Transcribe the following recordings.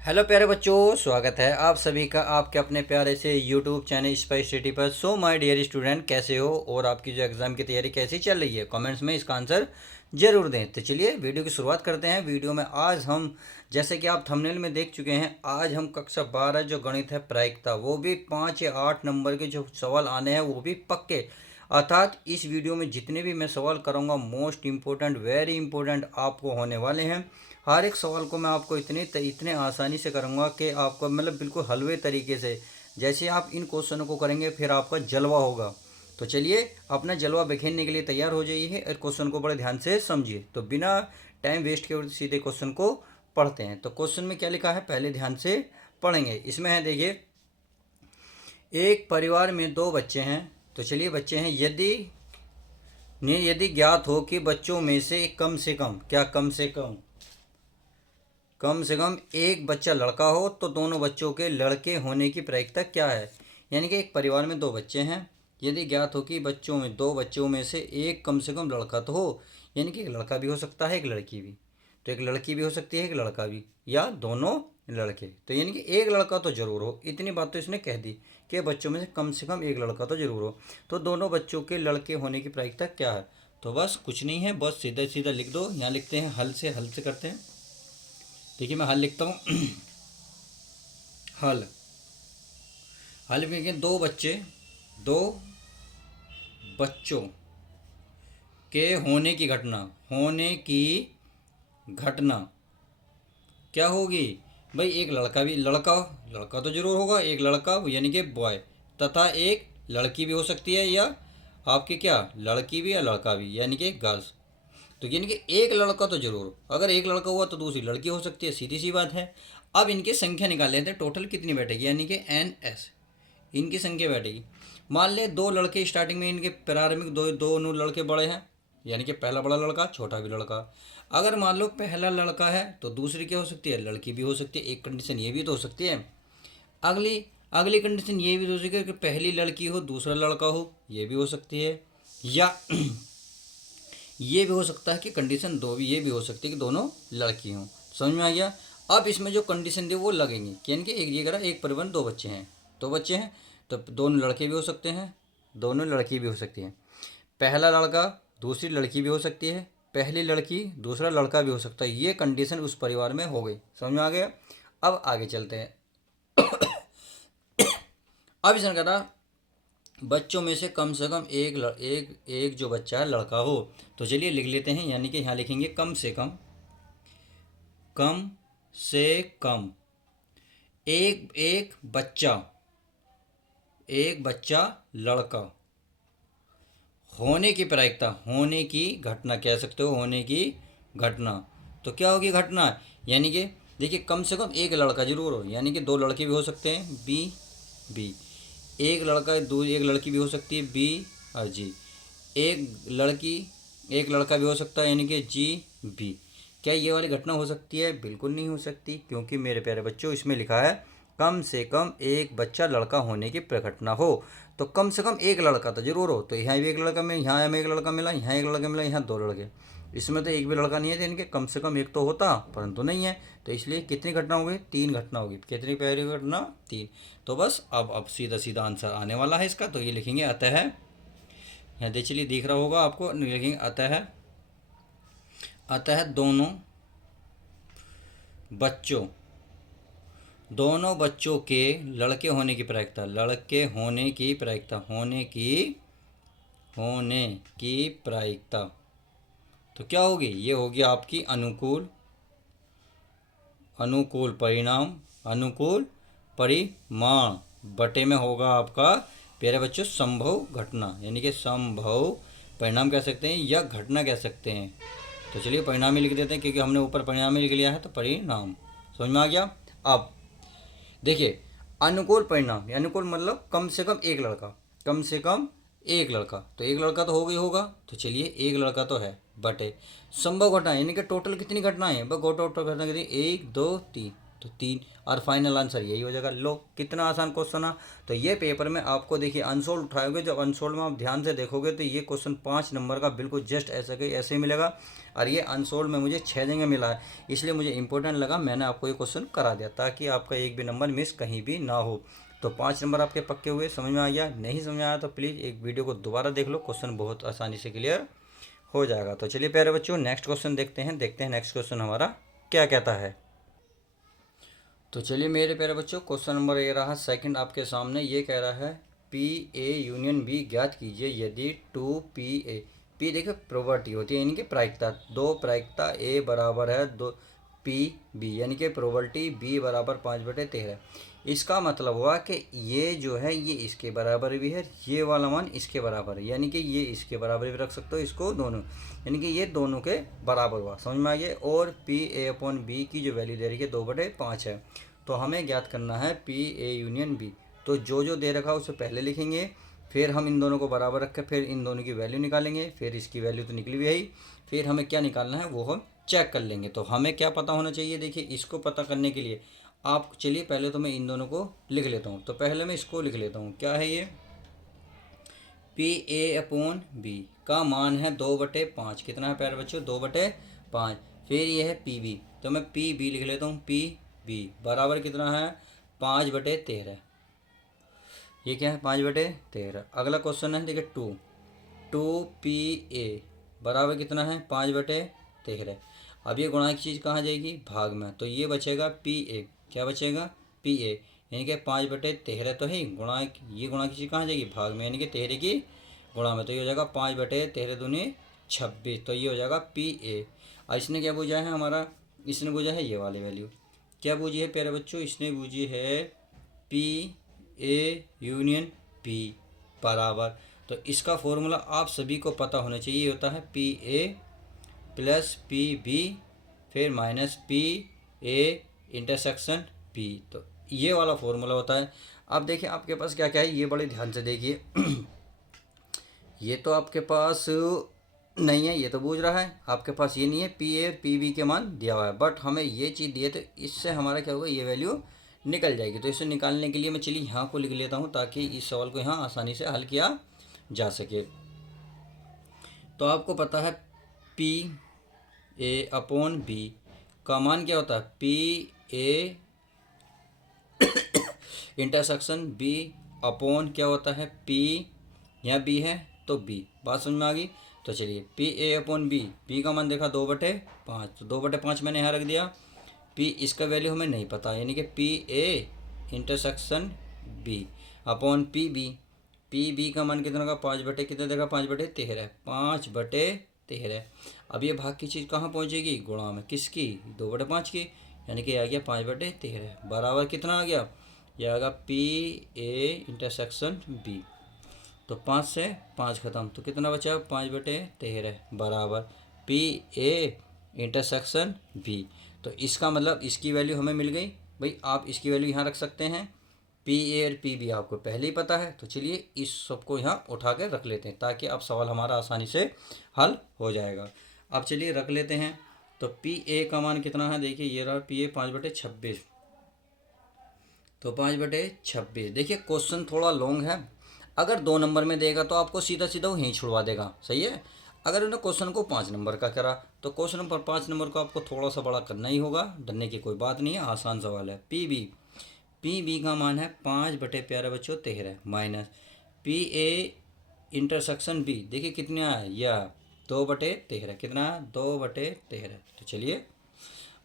Hello प्यारे बच्चों, स्वागत है आप सभी का आपके अपने प्यारे से यूट्यूब चैनल स्पाइस स्टडी पर। सो माय डियर स्टूडेंट, कैसे हो और आपकी जो एग्ज़ाम की तैयारी कैसी चल रही है? कमेंट्स में इसका आंसर जरूर दें। तो चलिए वीडियो की शुरुआत करते हैं। वीडियो में आज हम, जैसे कि आप थंबनेल में देख चुके हैं, आज हम कक्षा 12 जो गणित है प्रायिकता, वो भी 5 या 8 नंबर के जो सवाल आने हैं वो भी पक्के। अर्थात इस वीडियो में जितने भी मैं सवाल करूँगा मोस्ट इम्पोर्टेंट, वेरी इंपॉर्टेंट आपको होने वाले हैं। हर एक सवाल को मैं आपको इतने आसानी से करूँगा कि आपको मतलब बिल्कुल हलवे तरीके से, जैसे आप इन क्वेश्चनों को करेंगे फिर आपका जलवा होगा। तो चलिए अपना जलवा बिखेरने के लिए तैयार हो जाइए और क्वेश्चन को बड़े ध्यान से समझिए। तो बिना टाइम वेस्ट किए सीधे क्वेश्चन को पढ़ते हैं। तो क्वेश्चन में क्या लिखा है पहले ध्यान से पढ़ेंगे। इसमें है, देखिए, एक परिवार में दो बच्चे हैं। तो चलिए बच्चे हैं, यदि ज्ञात हो कि बच्चों में से कम, क्या कम से कम एक बच्चा लड़का हो तो दोनों बच्चों के लड़के होने की प्रायिकता क्या है। यानी कि एक परिवार में दो बच्चे हैं, यदि ज्ञात हो कि दो बच्चों में से एक कम से कम लड़का तो हो। यानी कि एक लड़का भी हो सकता है एक लड़की भी। तो एक लड़की भी हो सकती है एक लड़का भी, या दोनों लड़के। तो यानी कि एक लड़का तो जरूर हो, इतनी बात तो इसने कह दी कि बच्चों में से कम एक लड़का तो जरूर हो। तो दोनों बच्चों के लड़के होने की प्रायिकता क्या है? तो बस कुछ नहीं है, बस सीधा सीधा लिख दो। यहाँ लिखते हैं हल से करते हैं। देखिए मैं हल लिखता हूँ। हल हल में लिखें दो बच्चों के होने की घटना क्या होगी? भाई एक लड़का तो जरूर होगा, एक लड़का यानी कि बॉय, तथा एक लड़की भी हो सकती है, या आपकी क्या लड़की भी या लड़का भी यानी कि गर्ल्स। तो यानी कि एक लड़का तो जरूर हो। अगर एक लड़का हुआ तो दूसरी लड़की हो सकती है, सीधी सी बात है। अब इनकी संख्या निकाल लेते हैं, टोटल कितनी बैठेगी, यानी कि एन एस इनकी संख्या बैठेगी। मान ले दो लड़के स्टार्टिंग में, इनके प्रारंभिक दोनों लड़के बड़े हैं, यानी कि पहला बड़ा लड़का छोटा भी लड़का। अगर मान लो पहला लड़का है तो दूसरी क्या हो सकती है, लड़की भी हो सकती है। एक कंडीशन ये भी तो हो सकती है। अगली अगली कंडीशन ये भी तो हो सकती है कि पहली लड़की हो दूसरा लड़का हो, ये भी हो सकती है। या ये भी हो सकता है कि कंडीशन दो भी ये भी हो सकती है कि दोनों लड़की हों। समझ में आ गया? अब इसमें जो कंडीशन दी वो लगेंगी, यानी कि एक ये करा, एक परिवार में दो बच्चे हैं तो दोनों लड़के भी हो सकते हैं, दोनों लड़की भी हो सकती हैं। पहला लड़का दूसरी लड़की भी हो सकती है, पहली लड़की दूसरा लड़का भी हो सकता है। ये कंडीशन उस परिवार में हो गई। समझ में आ गया? अब आगे चलते हैं। अब इसने कहा बच्चों में से कम एक जो बच्चा है लड़का हो। तो चलिए लिख लेते हैं, यानी कि यहाँ लिखेंगे कम से कम एक एक बच्चा लड़का होने की घटना कह सकते हो, होने की घटना। तो क्या होगी घटना? यानी कि देखिए कम से कम एक लड़का जरूर हो, यानी कि दो लड़के भी हो सकते हैं बी, एक लड़की भी हो सकती है बी और जी, लड़की एक लड़का भी हो सकता है यानी कि जी बी। क्या ये वाली घटना हो सकती है? बिल्कुल नहीं हो सकती, क्योंकि मेरे प्यारे बच्चों इसमें लिखा है कम से कम एक बच्चा लड़का होने की घटना हो। तो कम से कम एक लड़का तो जरूर हो। तो यहाँ भी एक लड़का मिला, यहाँ हमें एक लड़का मिला, यहाँ एक लड़का मिला, यहाँ दो लड़के। इसमें तो एक भी लड़का नहीं है, यानी कि कम से कम एक तो होता, परंतु नहीं है। तो इसलिए कितनी घटना होगी? तीन घटना होगी। कितनी पहली घटना? तीन। तो बस अब सीधा सीधा आंसर आने वाला है इसका। तो ये लिखेंगे अतः, यहाँ दे चलिए दिख रहा होगा आपको, लिखेंगे अतः बच्चों दोनों बच्चों के लड़के होने की प्रायिकता तो क्या होगी? ये होगी आपकी अनुकूल परिमाण बटे में होगा आपका प्यारे बच्चों संभव घटना, यानी कि संभव परिणाम कह सकते हैं या घटना कह सकते हैं। तो चलिए परिणाम ही लिख देते हैं, क्योंकि हमने ऊपर परिणाम ही लिख लिया है। तो परिणाम समझ में आ गया? अब देखिए अनुकूल परिणाम, अनुकूल मतलब कम से कम एक लड़का, तो एक लड़का तो होगा। तो चलिए एक लड़का तो है बटे संभव घटना, यानी कि टोटल कितनी घटनाएं हैं? बस टोटल घटना कितनी? एक दो तीन, तो 3 और फाइनल आंसर यही हो जाएगा। लो कितना आसान क्वेश्चन है। तो ये पेपर में आपको देखिए अनसोल्व उठाओगे, जब अनसोल्व में आप ध्यान से देखोगे तो ये क्वेश्चन 5 नंबर का बिल्कुल जस्ट ऐसा कि ऐसे ही मिलेगा। और ये अनसोल्व में मुझे 6 जगह मिला है, इसलिए मुझे इंपॉर्टेंट लगा, मैंने आपको ये क्वेश्चन करा दिया ताकि आपका एक भी नंबर मिस कहीं भी ना हो। तो 5 नंबर आपके पक्के हुए। समझ में आ गया? नहीं समझ में आया तो प्लीज़ एक वीडियो को दोबारा देख लो, क्वेश्चन बहुत आसानी से क्लियर हो जाएगा। तो चलिए प्यारे बच्चों नेक्स्ट क्वेश्चन देखते हैं नेक्स्ट क्वेश्चन हमारा क्या कहता है। तो चलिए मेरे प्यारे बच्चों क्वेश्चन नंबर ये रहा सेकंड आपके सामने। ये कह रहा है पी ए यूनियन बी ज्ञात कीजिए यदि 2 PA, पी देखिए प्रोबर्टी होती है यानी कि प्रायिकता, 2 प्रायिकता ए बराबर है 2 PB यानी कि प्रोबर्टी बी बराबर 5/13। इसका मतलब हुआ कि ये जो है ये इसके बराबर भी है, ये वाला मान इसके बराबर है, यानी कि ये इसके बराबर भी रख सकते हो इसको दोनों, यानी कि ये दोनों के बराबर हुआ। समझ में आ गया? और PA/B की जो वैल्यू दे रही है 2/5 है। तो हमें ज्ञात करना है PA यूनियन B। तो जो दे रखा है उसे पहले लिखेंगे, फिर हम इन दोनों को बराबर रख कर फिर इन दोनों की वैल्यू निकालेंगे, फिर इसकी वैल्यू तो निकली हुई है ही, फिर हमें क्या निकालना है वो हम चेक कर लेंगे। तो हमें क्या पता होना चाहिए, देखिए इसको पता करने के लिए आप चलिए पहले तो मैं इन दोनों को लिख लेता हूँ। तो पहले मैं इसको लिख लेता हूँ, क्या है ये PA/B का मान है 2/5। कितना है प्यारे बच्चों? 2/5। फिर ये है PB, तो मैं PB लिख लेता हूँ। PB बराबर कितना है? 5/13। ये क्या है? 5/13। अगला क्वेश्चन है देखिए 2 PA बराबर कितना है? 5/13। अब ये गुणा की चीज़ कहाँ जाएगी? भाग में, तो ये बचेगा PA। क्या बचेगा? PA यानी कि 5/13 तो है गुणा, ये गुणा की चीज़ कहाँ जाएगी? भाग में, यानी कि 13 की गुणा में, तो ये हो जाएगा 5/13 दूनी 26। तो ये हो जाएगा PA। और इसने क्या पूछा है हमारा? इसने पूछा है ये वाली वैल्यू। क्या पूछी है प्यारे बच्चों? इसने पूछी है PA यूनियन B बराबर, तो इसका फॉर्मूला आप सभी को पता होना चाहिए, होता है PA + PB फिर -PA इंटरसेक्शन B। तो ये वाला फॉर्मूला होता है। अब देखिए आपके पास क्या क्या है, ये बड़े ध्यान से देखिए ये तो आपके पास नहीं है, ये तो बूझ रहा है आपके पास, ये नहीं है PA PB के मान दिया हुआ है, बट हमें ये चीज़ दी है, तो इससे हमारा क्या होगा, ये वैल्यू निकल जाएगी। तो इसे निकालने के लिए मैं चलिए यहाँ को लिख लेता हूँ ताकि इस सवाल को यहाँ आसानी से हल किया जा सके। तो आपको पता है PA/B का मान क्या होता है? PA इंटरसेक्शन B अपॉन क्या होता है? P, यहाँ B है तो B। बात समझ में आ गई? तो चलिए PA/B, B का मान देखा 2/5, तो 2/5 मैंने यहाँ रख दिया। P इसका वैल्यू हमें नहीं पता, यानी कि PA intersection B upon PB का मान कितना का? 5 कितना देखा? 5/13, 5/13। अब ये भाग की चीज़ कहाँ पहुँचेगी? गुणा में, किसकी? 2/5 की, यानी कि आ गया 5/13 बराबर कितना आ गया? यह आ गया PA इंटरसेक्शन B। तो 5 से 5 खत्म, तो कितना बचा? 5/13 बराबर PA इंटरसेक्शन B। तो इसका मतलब इसकी वैल्यू हमें मिल गई। भाई आप इसकी वैल्यू यहाँ रख सकते हैं, PA और PB आपको पहले ही पता है। तो चलिए इस सबको यहाँ उठा के रख लेते हैं ताकि अब सवाल हमारा आसानी से हल हो जाएगा। अब चलिए रख लेते हैं। तो PA का मान कितना है? देखिए ये रहा PA 5/26, तो 5/26। देखिए क्वेश्चन थोड़ा लॉन्ग है, अगर 2 नंबर में देगा तो आपको सीधा सीधा वहीं छुड़वा देगा, सही है। अगर उन्होंने क्वेश्चन को 5 नंबर का करा तो क्वेश्चन नंबर 5 नंबर को आपको थोड़ा सा बड़ा करना ही होगा, डरने की कोई बात नहीं है, आसान सवाल है। PB का मान है 5/13 माइनस PA इंटरसेक्शन B, देखिए कितने आया? यह 2/13, कितना है? 2/13। तो चलिए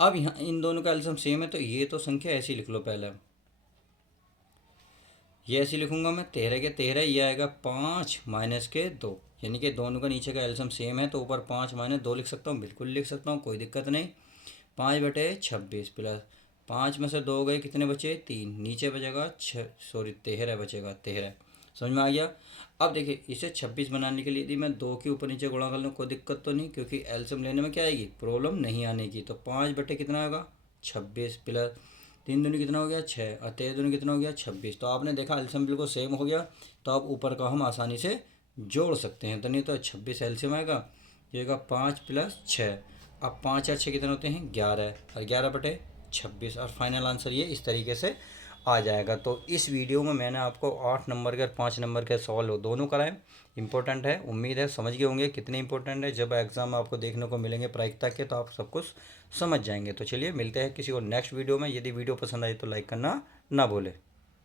अब यहाँ इन दोनों का एलसीएम सेम है, तो ये तो संख्या ऐसी लिख लो पहले, ये ऐसे लिखूंगा मैं, 13 के 13, ये आएगा 5 माइनस के 2, यानी कि दोनों का नीचे का एलसीएम सेम है, तो ऊपर 5 - 2 लिख सकता हूँ, बिल्कुल लिख सकता हूँ, कोई दिक्कत नहीं। 5/26 प्लस 5 में से 2 गए, कितने बचे? 3, नीचे बचेगा 13 बचेगा, 13। समझ में आ गया? अब देखिए इसे 26 बनाने के लिए यदि मैं 2 के ऊपर नीचे गुणा कर लूँ कोई दिक्कत तो नहीं, क्योंकि एलसीएम लेने में क्या आएगी? प्रॉब्लम नहीं आने की। तो 5/कितना होगा? 26 प्लस 3 दूनी कितना हो गया? 6, और 13 दूनी कितना हो गया? 26। तो आपने देखा एलसीएम बिल्कुल सेम हो गया, तो आप ऊपर का हम आसानी से जोड़ सकते हैं। तो नहीं तो 26 एलसीएम आएगा, ये होगा 5 + 6। अब 5 और 6 कितने होते हैं? 11, और 11/6 26 और फाइनल आंसर ये इस तरीके से आ जाएगा। तो इस वीडियो में मैंने आपको 8 नंबर के और 5 नंबर के सवाल दोनों कराए। इंपॉर्टेंट है, उम्मीद है समझ गए होंगे कितने इंपॉर्टेंट है। जब एग्ज़ाम आपको देखने को मिलेंगे प्रायिकता के तो आप सब कुछ समझ जाएंगे। तो चलिए मिलते हैं किसी और नेक्स्ट वीडियो में। यदि वीडियो पसंद आई तो लाइक करना ना भूलें।